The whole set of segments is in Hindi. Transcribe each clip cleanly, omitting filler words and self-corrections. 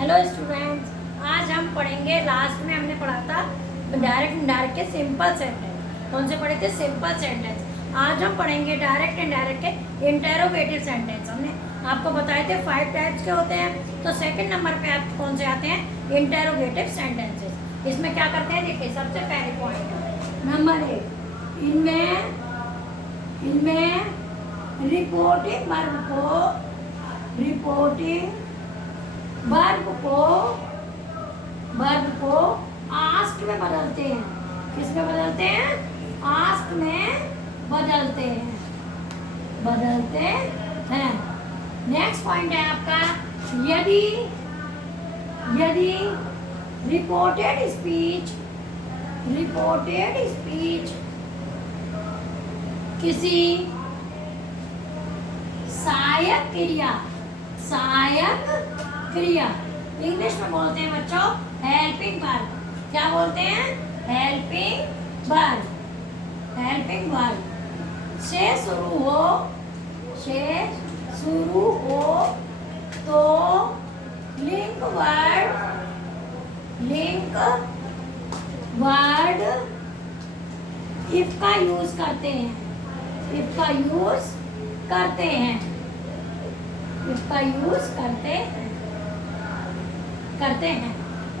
हेलो स्टूडेंट्स, आज हम पढ़ेंगे। लास्ट में हमने पढ़ा था डायरेक्ट इनडायरेक्ट के सिंपल सेंटेंस। कौन से पढ़े थे? Simple sentence. आज हम पढ़ेंगे डायरेक्ट इनडायरेक्ट के इंटेरोगेटिव सेंटेंस। हमने आपको बताए थे 5 टाइप्स के होते हैं। तो सेकंड नंबर पे आप कौन से आते हैं? Interrogative sentences. इसमें क्या करते हैं? देखिए, सबसे पहले पॉइंट नंबर 1, इनमें रिपोर्टिंग वर्ब को आस्क में बदलते हैं। किस में बदलते हैं? आस्क में बदलते हैं। नेक्स्ट पॉइंट है आपका, यदि रिपोर्टेड स्पीच किसी सहायक क्रिया इंग्लिश में बोलते हैं बच्चों हेल्पिंग वर्ब। क्या बोलते हैं? हेल्पिंग वर्ब से शुरू हो तो लिंक वर्ड इफ का यूज करते हैं।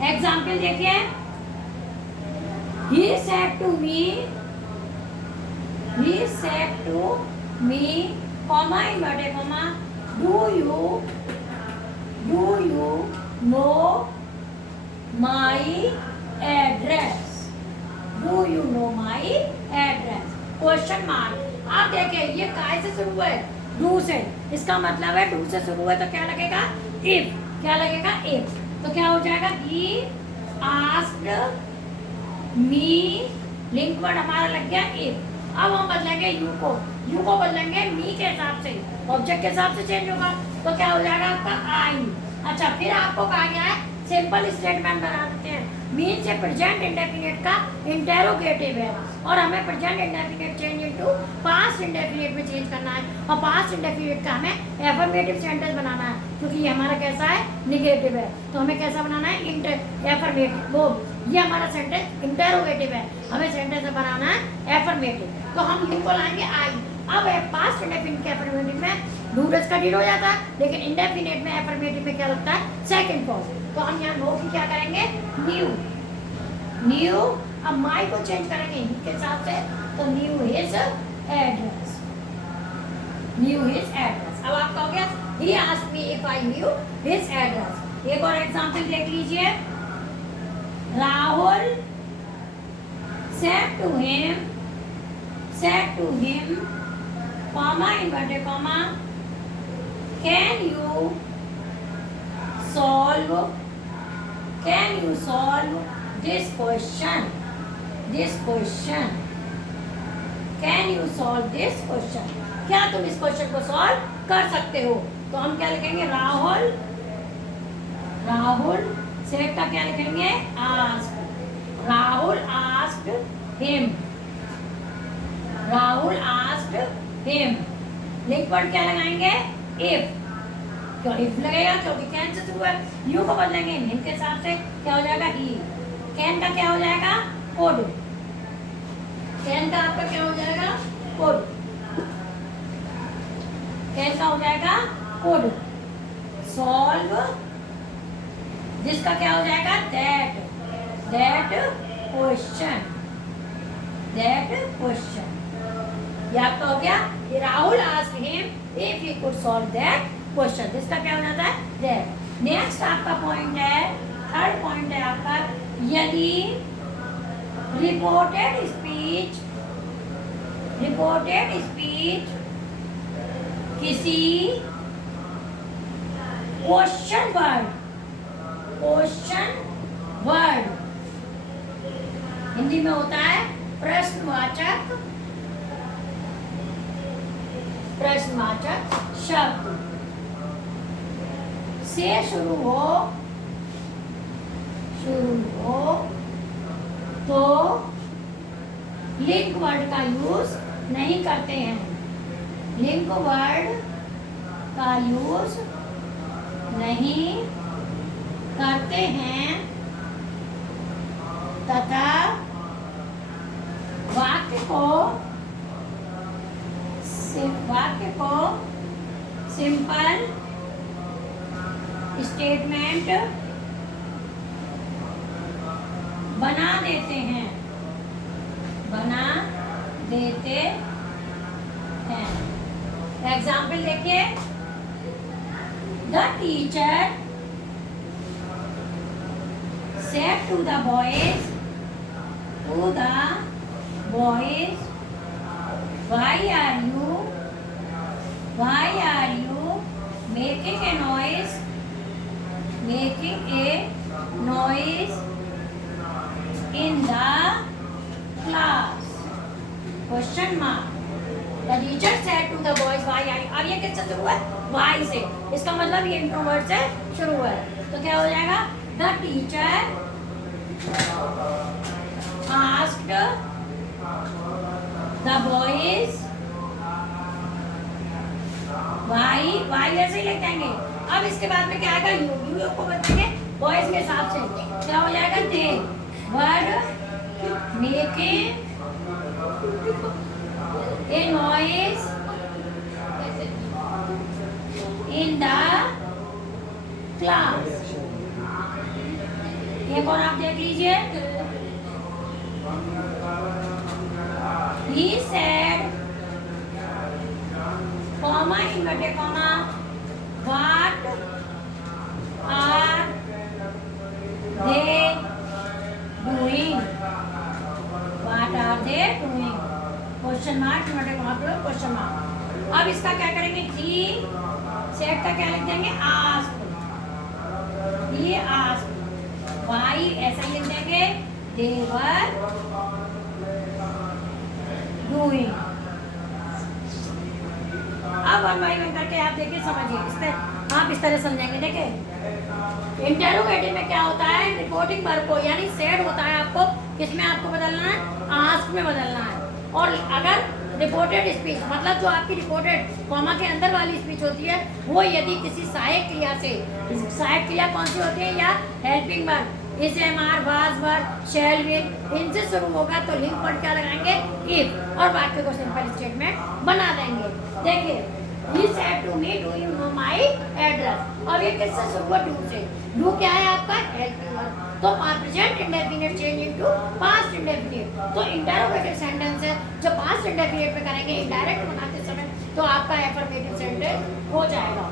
एग्जाम्पल देखिए, he said to me, comma inverted comma, do you know my address? Question mark. आप देखिए, ये काय से शुरू है? डू से। इसका मतलब है डू से शुरू है तो क्या लगेगा? इफ। क्या लगेगा? इफ। तो क्या हो जाएगा? he asked me, link word हमारा लग गया इफ। अब हम बदलेंगे यू को बदलेंगे मी के हिसाब से, ऑब्जेक्ट के हिसाब से चेंज होगा। तो क्या हो जाएगा आपका? आई। अच्छा, फिर आपको कहा गया है सिंपल स्टेटमेंट बना देते हैं। मीन से प्रेजेंट इंडेफिनिट का इंटेरोगेटिव है और हमें present indefinite change into past indefinite में चेंज करना है। और पास्ट इंडेफिनिट का हमें एफर्मेटिव सेंटेंस बनाना है, क्योंकि ये हमारा कैसा है? निगेटिव है। तो हमें कैसा बनाना है? एफर्मेटिव। वो ये हमारा सेंटेंस इंटेरोगेटिव है, हमें सेंटेंस बनाना है एफर्मेटिव। तो हम यू को लाएंगे आई। अब पास्ट इंडेफिनिट के एफर्मेटिव में डूडस का डीड हो जाता है, लेकिन इंडेफिनिट में एफर्मेटिव में क्या लगता है? Second form. तो हम यहाँ नो की क्या करेंगे? न्यू। अब माई को चेंज करेंगे ही के साथ से, तो न्यू हिज एड्रेस। अब आपका हो गया he asked me if I knew his address। एक और एग्जांपल देख लीजिए, Rahul said to him comma inverted comma, can you solve this question? Can you solve this question? क्या तुम इस क्वेश्चन को सॉल्व कर सकते हो? तो हम क्या लिखेंगे? राहुल से का क्या लिखेंगे? Ask. Rahul asked him. Link word क्या लगाएंगे? इफ। क्यों इफ लगेगा? क्योंकि कैन से शुरू है। यू को बदलेंगे हिम के हिसाब से, क्या हो जाएगा? ही। कैन का क्या हो जाएगा? कोड। कैन का आपका क्या हो जाएगा? कोड। कैन का हो जाएगा? कोड। सॉल्व, जिसका क्या हो जाएगा? That question. ये आपका हो गया। ये Rahul asked him if he could solve that question. जिसका क्या हो जाता है? दैट। नेक्स्ट आपका पॉइंट है, थर्ड पॉइंट है आपका, यदि रिपोर्टेड स्पीच किसी क्वेश्चन वर्ड हिंदी में होता है प्रश्नवाचक शब्द से शुरू हो तो लिंक वर्ड का यूज नहीं करते हैं। लिंक वर्ड का यूज नहीं करते हैं तथा वाक्य को सिंपल स्टेटमेंट बना देते हैं एग्जाम्पल देखिए, the teacher said to the boys, why are you making a noise in the class? Question mark. The teacher said to the boys, why are you? अब ये किससे शुरू है? Why से. इसका मतलब ये इंट्रोवर्ट से शुरू है. तो क्या हो जाएगा? The teacher asked the boys why ऐसे ही लिख देंगे. अब इसके बाद में क्या आएगा? यू को बताएंगे बॉयज के हिसाब से. क्या हो जाएगा? they were making a noise in the class. एक और आप देख लीजिए. He said, comma inverted comma, what are they doing? Question mark inverted comma पर क्वेश्चन मार्क. अब इसका क्या करेंगे? he said का क्या लिख देंगे? asked. he asked. why ऐसा ही लिख देंगे. they were doing. अब 1 by 1 करके आप देखिए, समझिए. आप इस तरह समझेंगे. देखिए, इंटेरोगेटिव में क्या होता है? रिपोर्टिंग वर्ब को, यानी सेड होता है आपको किसमें आपको बदलना है? आस्क में बदलना है. और अगर रिपोर्टेड स्पीच, मतलब जो आपकी रिपोर्टेड कॉमा के अंदर वाली स्पीच होती है, वो यदि किसी सहायक क्रिया से, सहायक क्रिया कौन सी होती है? या helping verb, is, am, are, was, were, shall, will, इनसे शुरू होगा तो लिंक वर्ड क्या लगाएंगे? इफ. और वाक्य को सिंपल स्टेटमेंट बना देंगे. देखिए, he said to me, do you know my address? अब ये किससे शुरू हुआ? डू से. डू क्या है आपका? Helping verb. तो present indefinite change into past indefinite. तो इंटरोगेटिव सेंटेंस है जो पास्ट इंडेफिनिट पे करेंगे इनडायरेक्ट बनाते समय, तो आपका एफर्मेटिव सेंटेंस हो जाएगा.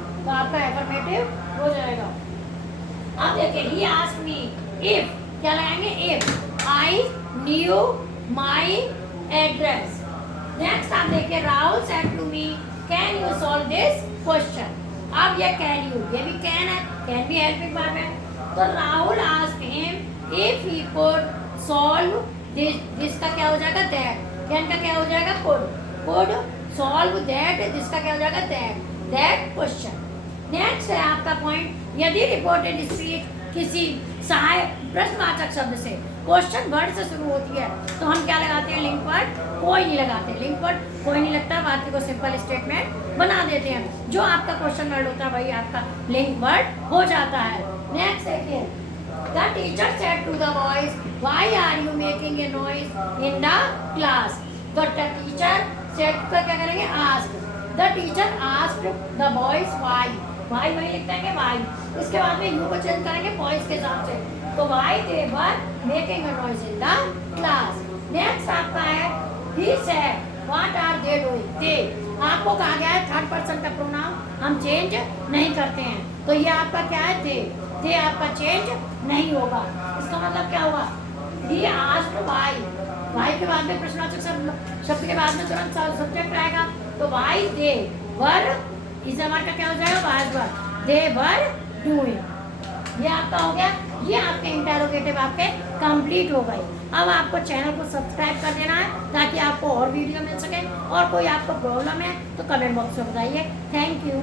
अब देखिए, he asked me if, क्या लगाएंगे? if I knew my address. Next आप देखिए, Rahul said to me, can you solve this question? अब ये can you, ये भी can है, can भी हेल्पिंग वर्ब है. तो Rahul asked him if he could solve this का क्या हो जाएगा? that. can का क्या हो जाएगा? could solve that. this का क्या हो जाएगा? that question. नेक्स्ट है आपका पॉइंट, यदि रिपोर्टेड स्पीच किसी सहायक प्रश्नवाचक शब्द से, क्वेश्चन वर्ड से शुरू होती है, तो हम क्या लगाते हैं? लिंक वर्ड कोई नहीं लगाते. लिंक वर्ड कोई नहीं लगता, वाक्य को सिंपल स्टेटमेंट बना देते हैं. जो आपका क्वेश्चन वर्ड होता है वही आपका लिंक वर्ड हो जाता है. नेक्स्ट देखिए, the teacher said to the boys, why are you making a noise in the class? तो द टीचर सेड का क्या करेंगे? Ask. The teacher asked the boys why. Why वही लिख देंगे वाई. इसके बाद में यू को चेंज करेंगे बॉयज के हिसाब से. तो why they were making a noise in the class. Next आपका है, he said what are they doing? They आपको कहा गया है थर्ड पर्सन का प्रोनाउन हम चेंज नहीं करते हैं, तो ये आपका क्या है? दे आपका चेंज नहीं होगा. इसका मतलब क्या होगा? He asked why. व्हाई के बाद में प्रश्नवाचक शब्द के बाद में तुरंत सब्जेक्ट आएगा. तो व्हाई दे वर, इस हमारे का क्या हो जाएगा? Was were. They were doing. ये आपका हो गया. ये आपके इंटेरोगेटिव आपके कंप्लीट हो गए. अब आपको चैनल को सब्सक्राइब कर देना है ताकि आपको और वीडियो मिल सके. और कोई आपको प्रॉब्लम है तो कमेंट बॉक्स में बताइए. Thank you.